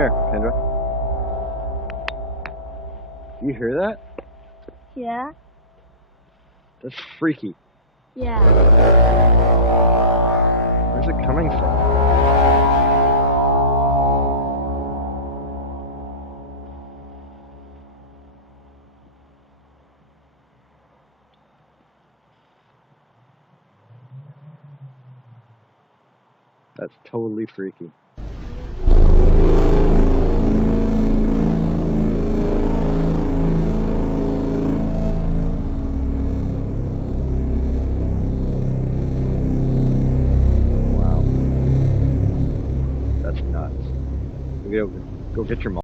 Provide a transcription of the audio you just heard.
here, Kendra. Do you hear that? Yeah. That's freaky. Yeah. Where's it coming from? That's totally freaky. Wow. That's nuts. Go get your mom.